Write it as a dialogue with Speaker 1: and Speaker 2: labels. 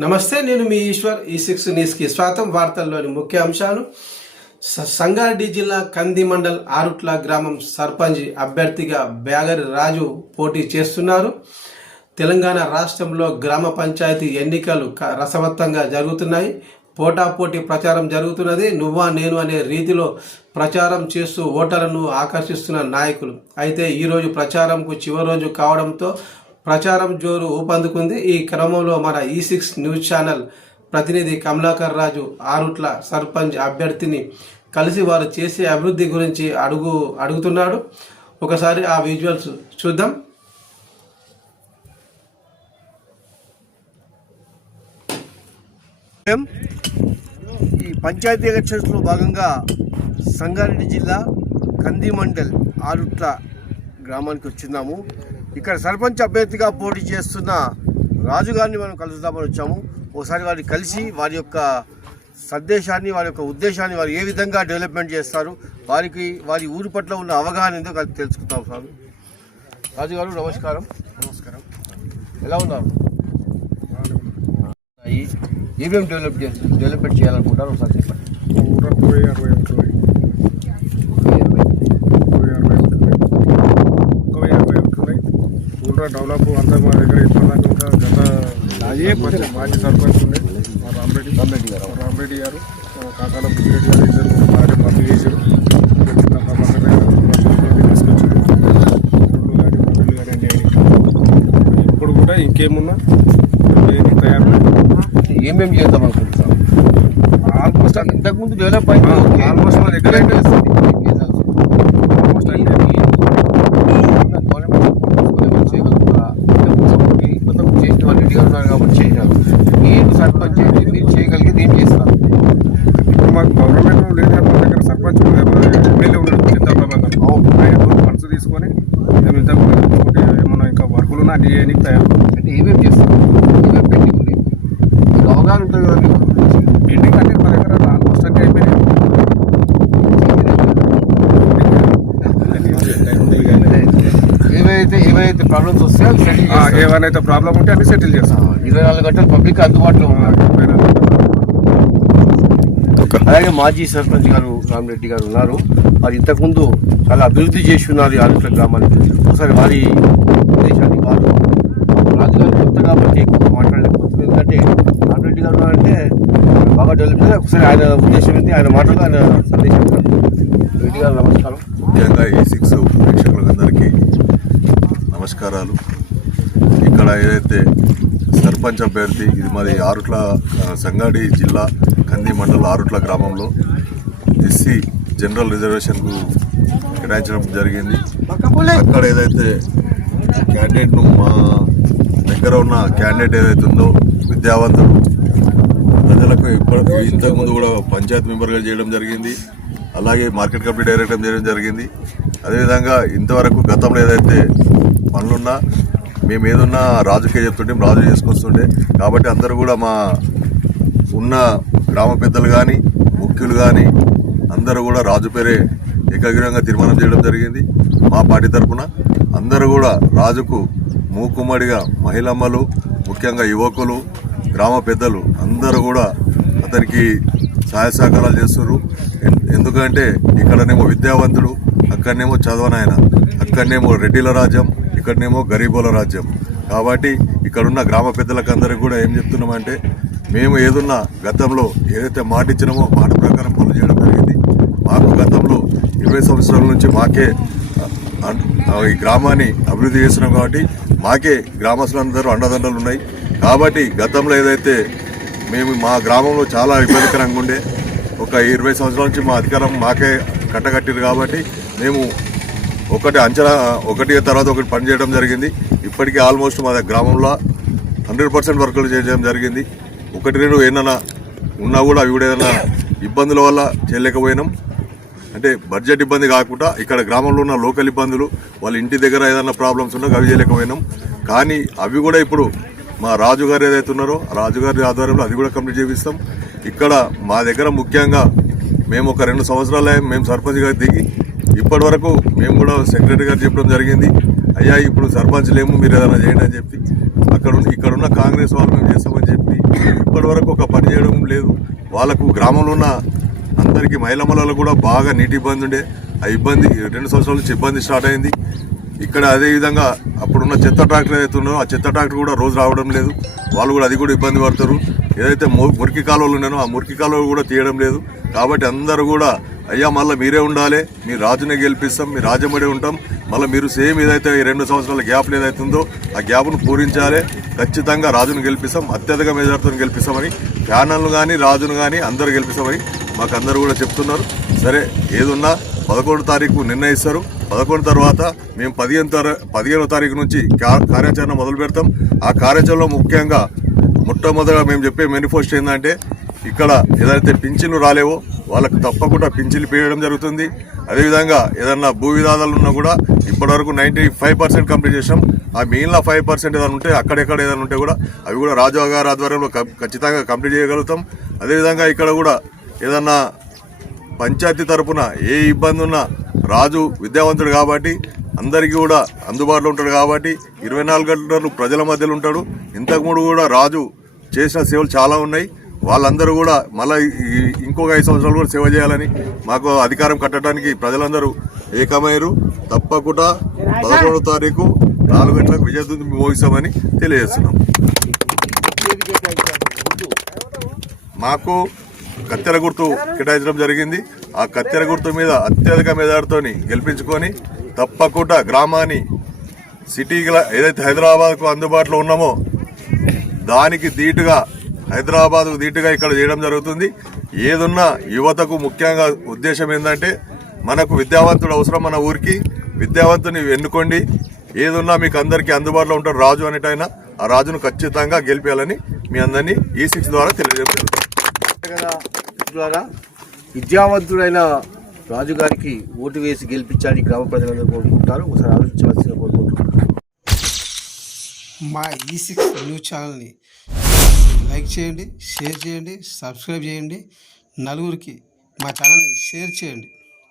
Speaker 1: నమస్తే నేను మీ ఈశ్వర్. ఈ సిక్స్ న్యూస్కి స్వాతం వార్తల్లోని ముఖ్య అంశాలు. సంగారెడ్డి జిల్లా కంది మండల్ ఆరుట్ల గ్రామం సర్పంచ్ అభ్యర్థిగా బ్యాగరి రాజు పోటీ చేస్తున్నారు. తెలంగాణ రాష్ట్రంలో గ్రామ పంచాయతీ ఎన్నికలు రసవత్తంగా జరుగుతున్నాయి. పోటాపోటీ ప్రచారం జరుగుతున్నది. నువ్వా నేను అనే రీతిలో ప్రచారం చేస్తూ ఓటర్లను ఆకర్షిస్తున్న నాయకులు. అయితే ఈరోజు ప్రచారంకు చివరి రోజు కావడంతో ప్రచారం జోరు ఊపందుకుంది. ఈ క్రమంలో మన e ఈ సిక్స్ న్యూస్ ఛానల్ ప్రతినిధి కమలాకర్ రాజు ఆరుట్ల సర్పంచ్ అభ్యర్థిని కలిసి వారు చేసే అభివృద్ధి గురించి అడుగు అడుగుతున్నాడు. ఒకసారి ఆ విజువల్స్ చూద్దాం.
Speaker 2: ఈ పంచాయతీ ఎలక్షన్స్లో భాగంగా సంగారెడ్డి జిల్లా కంది మండల్ ఆరుట్ల గ్రామానికి వచ్చిందాము. ఇక్కడ సర్పంచ్ అభ్యర్థిగా పోటీ చేస్తున్న రాజు గారిని మనం కలుద్దామని వచ్చాము. ఒకసారి వారిని కలిసి వారి యొక్క సందేశాన్ని వారి యొక్క ఉద్దేశాన్ని వారు ఏ విధంగా డెవలప్మెంట్ చేస్తారు వారికి వారి ఊరి పట్ల ఉన్న అవగాహన ఏందో కలిసి తెలుసుకుందాం సార్ రాజు గారు నమస్కారం. నమస్కారం. ఎలా ఉన్నారు? ఏమేమి డెవలప్ డెవలప్మెంట్ చేయాలనుకుంటారు ఒకసారి చెప్పండి
Speaker 3: నూట ఇరవై అరవై ఉంటుంది ఇరవై అరవై ఉంటుంది ఒక యాభై ఉంటుంది ఊళ్ళో డెవలప్ అంతా మా దగ్గర ఇప్పటిదాకా ఇంకా గత మాజీ సర్పంచ్ ఉండే. మా రామరెడ్డి
Speaker 2: రామరెడ్డి గారు
Speaker 3: రామరెడ్డి గారు కాకాల బుద్ధిరెడ్డి గారు ఇద్దరు బాగా పనులు చేశారు. ఇప్పుడు కూడా ఇంకేమున్నా తయారు
Speaker 2: ఏమేమి చేద్దాం అనుకుంటున్నాం
Speaker 3: ఆల్మోస్ట్
Speaker 2: ఇంతకుముందు డెవలప్ ఓకే.
Speaker 3: ఆల్మోస్ట్ మా దగ్గర
Speaker 2: ఏం చేస్తుంది? ఏం చేయాల్సి ఉంది?
Speaker 3: ఆల్మోస్ట్
Speaker 2: ఈ-
Speaker 3: అంటే
Speaker 2: ఈ ఉన్న గవర్నమెంట్ సపోర్ట్ చేయగలుగుతారా? ఇంతకుముందు సపోర్ట్ ఈ ఇంతకుముందు చేసిన వాళ్ళు రెడ్డి గారు ఉన్నారు కాబట్టి చేశారు మీరు సర్పంచ్ అయితే మీరు చేయగలిగేది ఏం చేస్తారు
Speaker 3: ఇప్పుడు మాకు గవర్నమెంట్ లేదు కానీ మా దగ్గర సర్పంచ్ ఎమ్మెల్యే ఉన్నాడు చింత ప్రభాకర్ ఆయన ఒకటి ఏమన్నా ఇంకా వర్కులు ఉన్నా అన్ని చేయడానికి తయారు
Speaker 2: అంటే ఏమేమి చేస్తారు? ఏమేమి పెండింగ్ ఉంది? మీకు అవగాహన ఉంటుంది కదా
Speaker 3: అంటే మా దగ్గర ఆల్మోస్ట్ అన్ని అయిపోయినాయి.
Speaker 2: ఏవైతే ఏవైతే ప్రాబ్లమ్స్ వస్తాయో అవి సెటిల్.
Speaker 3: ఏమైనా ప్రాబ్లం ఉంటే అన్ని సెటిల్ చేస్తాం.
Speaker 2: ఇరవై నాలుగు గంటలు పబ్లిక్ అందుబాటులో ఉన్నారు. అలాగే మాజీ సర్పంచ్ గారు రామరెడ్డి గారు ఉన్నారు. వారు ఇంతకుముందు చాలా అభివృద్ధి చేసి ఉన్నారు ఈ ఆరుట్ల గ్రామానికి. ఒకసారి వారి ఉద్దేశాన్ని వారు రాజుగారు కొత్త కాబట్టి ఎక్కువ మాట్లాడలేకపోతుంది ఎందుకంటే రామరెడ్డి గారు అంటే బాగా డెవలప్ చేయాలి. ఒకసారి ఆయన ఉద్దేశం ఏంటి? ఆయన మాటలు ఆయన సందేశం రెడ్డి గారు నమస్కారం.
Speaker 4: ముఖ్యంగా ఈ సిక్స్ ప్రేక్షకులందరికీ నమస్కారాలు. ఇక్కడ ఏదైతే సర్పంచ్ అభ్యర్థి ఇది మరి ఆరుట్ల సంగాడి జిల్లా కంది మండల ఆరుట్ల గ్రామంలో ఎస్సీ జనరల్ రిజర్వేషన్కు కేటాయించడం జరిగింది. అక్కడ ఏదైతే క్యాండిడేట్ను మా దగ్గర ఉన్న క్యాండిడేట్ ఏదైతే ఉందో విద్యావంతుడు ప్రజలకు ఇప్పటి ఇంతకుముందు కూడా పంచాయత్ మెంబర్గా చేయడం జరిగింది. అలాగే మార్కెట్ కమిటీ డైరెక్టర్ చేయడం జరిగింది. అదేవిధంగా ఇంతవరకు గతంలో ఏదైతే పనులున్నా మేము ఏదున్నా రాజుకే చెప్తుంటే రాజు చేసుకొస్తుండే కాబట్టి అందరూ కూడా మా ఉన్న గ్రామ పెద్దలు కానీ ముఖ్యులు కానీ అందరూ కూడా రాజు పేరే ఏకగ్రీవంగా తీర్మానం చేయడం జరిగింది. మా పార్టీ తరఫున అందరూ కూడా రాజుకు మూకుమ్మడిగా మహిళమ్మలు ముఖ్యంగా యువకులు గ్రామ పెద్దలు అందరూ కూడా అతనికి సహాయ సహకారాలు చేస్తున్నారు ఎన్- ఎందుకంటే ఇక్కడనేమో విద్యావంతుడు అక్కడనేమో చదవనాయన అక్కడనేమో రెడ్డిల రాజ్యం ఇక్కడనేమో గరీబుల రాజ్యం. కాబట్టి ఇక్కడున్న గ్రామ పెద్దలకు అందరికీ కూడా ఏం చెప్తున్నామంటే మేము ఏదున్నా గతంలో ఏదైతే మాట ఇచ్చినామో మాట ప్రకారం పనులు చేయడం జరిగింది. మాకు గతంలో ఇరవై సంవత్సరాల నుంచి మాకే ఈ గ్రామాన్ని అభివృద్ధి చేస్తున్నాం కాబట్టి మాకే గ్రామస్తులందరూ అండదండలు ఉన్నాయి. కాబట్టి గతంలో ఏదైతే మేము మా గ్రామంలో చాలా ఇబ్బందికరంగా ఉండే ఒక ఇరవై సంవత్సరాల నుంచి మా అధికారం మాకే కట్టగట్టిరు కాబట్టి మేము ఒకటి అంచనా ఒకటి తర్వాత ఒకటి పని చేయడం జరిగింది. ఇప్పటికీ ఆల్మోస్ట్ మా గ్రామంలో హండ్రెడ్ పర్సెంట్ వర్కులు చేయడం జరిగింది. ఒకటి రెండు ఏమన్నా ఉన్నా కూడా అవి కూడా ఏదైనా ఇబ్బందుల వల్ల చేయలేకపోయినాం. అంటే బడ్జెట్ ఇబ్బంది కాకుండా ఇక్కడ గ్రామంలో ఉన్న లోకల్ ఇబ్బందులు వాళ్ళ ఇంటి దగ్గర ఏదైనా ప్రాబ్లమ్స్ ఉన్నా అవి చేయలేకపోయినాం. కానీ అవి కూడా ఇప్పుడు మా రాజుగారు ఏదైతే ఉన్నారో ఆ రాజుగారి ఆధ్వర్యంలో అది కూడా కంప్లీట్ చేపిస్తాం. ఇక్కడ మా దగ్గర ముఖ్యంగా మేము ఒక రెండు సంవత్సరాలే మేము సర్పంచ్గా దిగి ఇప్పటి వరకు మేము కూడా సెక్రటరీ గారు చెప్పడం జరిగింది. అయ్యా ఇప్పుడు సర్పంచ్ లేము మీరు ఏదైనా చేయండి అని చెప్పి అక్కడ ఇక్కడున్న ఇక్కడ ఉన్న కాంగ్రెస్ వాళ్ళు మేము చేస్తామని చెప్పి ఇప్పటివరకు ఒక పని చేయడం లేదు. వాళ్ళకు గ్రామంలో ఉన్న అందరికీ మహిళమలలో కూడా బాగా నీటి ఇబ్బంది ఉండే. ఆ ఇబ్బంది రెండు సంవత్సరాల నుంచి ఇబ్బంది స్టార్ట్ అయింది. ఇక్కడ అదేవిధంగా అప్పుడున్న చెత్త ట్రాక్టర్ ఏదైతే ఉన్నారో ఆ చెత్త ట్రాక్టర్ కూడా రోజు రావడం లేదు. వాళ్ళు కూడా అది కూడా ఇబ్బంది పడతారు. ఏదైతే మురికి కాలువలు ఉన్నానో ఆ మురికి కాలువలు కూడా తీయడం లేదు. కాబట్టి అందరూ కూడా అయ్యా మళ్ళీ మీరే ఉండాలి. మీ రాజునే గెలిపిస్తాం. మీ రాజమడే ఉంటాం. మళ్ళీ మీరు సేమ్ ఏదైతే ఈ రెండు సంవత్సరాల గ్యాప్ ఏదైతే ఉందో ఆ గ్యాప్ను పూరించాలి. ఖచ్చితంగా రాజును గెలిపిస్తాం అత్యధిక మెజార్టీతో గెలిపిస్తామని ప్యానల్ను కానీ రాజును కానీ అందరు గెలిపిస్తామని మాకు అందరూ కూడా చెప్తున్నారు. సరే ఏదున్నా పదకొండు తారీఖు నిర్ణయిస్తారు పదకొండు తర్వాత మేము పదిహేను తారీ పదిహేనో తారీఖు నుంచి కార్యాచరణ మొదలు పెడతాం. ఆ కార్యాచరణలో ముఖ్యంగా మొట్టమొదట మేము చెప్పే మేనిఫెస్టో ఏంటంటే ఇక్కడ ఏదైతే పింఛన్లు రాలేవో వాళ్ళకు తప్పకుండా పింఛన్లు పేయడం జరుగుతుంది. అదేవిధంగా ఏదన్నా భూ వివాదాలు ఉన్నా కూడా ఇప్పటివరకు నైంటీ ఫైవ్ పర్సెంట్ కంప్లీట్ చేసాం ఆ మిగిలిన ఫైవ్ పర్సెంట్ ఏదైనా ఉంటే అక్కడెక్కడ ఏదైనా ఉంటే కూడా అవి కూడా రాజు గారి ఆధ్వర్యంలో ఖచ్చితంగా కంప్లీట్ చేయగలుగుతాం. అదేవిధంగా ఇక్కడ కూడా ఏదన్నా పంచాయతీ తరపున ఏ ఇబ్బంది ఉన్నా రాజు విద్యావంతుడు కాబట్టి అందరికీ కూడా అందుబాటులో ఉంటాడు కాబట్టి ఇరవై నాలుగు గంటలు ప్రజల మధ్యలో ఉంటాడు. ఇంతకుముందు కూడా రాజు చేసిన సేవలు చాలా ఉన్నాయి. వాళ్ళందరూ కూడా మళ్ళీ ఇంకొక ఐదు సంవత్సరాలు కూడా సేవ చేయాలని మాకు అధికారం కట్టడానికి ప్రజలందరూ ఏకమయ్యారు. తప్పకుండా పదకొండవ తారీఖు నాలుగు గంటలకు విజయదుంది మోగిస్తామని తెలియజేస్తున్నాం. మాకు కత్తెర గుర్తు కేటాయించడం జరిగింది. ఆ కత్తెర గుర్తు మీద అత్యధిక మెజార్టీతోని గెలిపించుకొని తప్పకుండా గ్రామాన్ని సిటీ ఏదైతే హైదరాబాద్కు అందుబాటులో ఉన్నామో దానికి ధీటుగా హైదరాబాద్కు ధీటుగా ఇక్కడ చేయడం జరుగుతుంది. ఏదున్నా యువతకు ముఖ్యంగా ఉద్దేశం ఏంటంటే మనకు విద్యావంతుడు అవసరం మన ఊరికి విద్యావంతుని ఎన్నుకోండి. ఏదున్నా మీకు అందరికీ అందుబాటులో ఉంటాడు రాజు అనేటైనా ఆ రాజును ఖచ్చితంగా గెలిపేయాలని మీ అందరినీ ఈ సిక్స్ ద్వారా
Speaker 2: కదా మిత్రులారా విద్యావంతుడైన రాజుగారికి ఓటు వేసి గెలిపించాలని గ్రామ ప్రజలందరూ కోరుకుంటారు. ఒకసారి ఆలోచించవలసిన కోరుకుంటున్నారు
Speaker 1: మా ఈ సిక్స్ న్యూస్ ఛానల్ని లైక్ చేయండి షేర్ చేయండి సబ్స్క్రైబ్ చేయండి. నలుగురికి మా ఛానల్ని షేర్ చేయండి.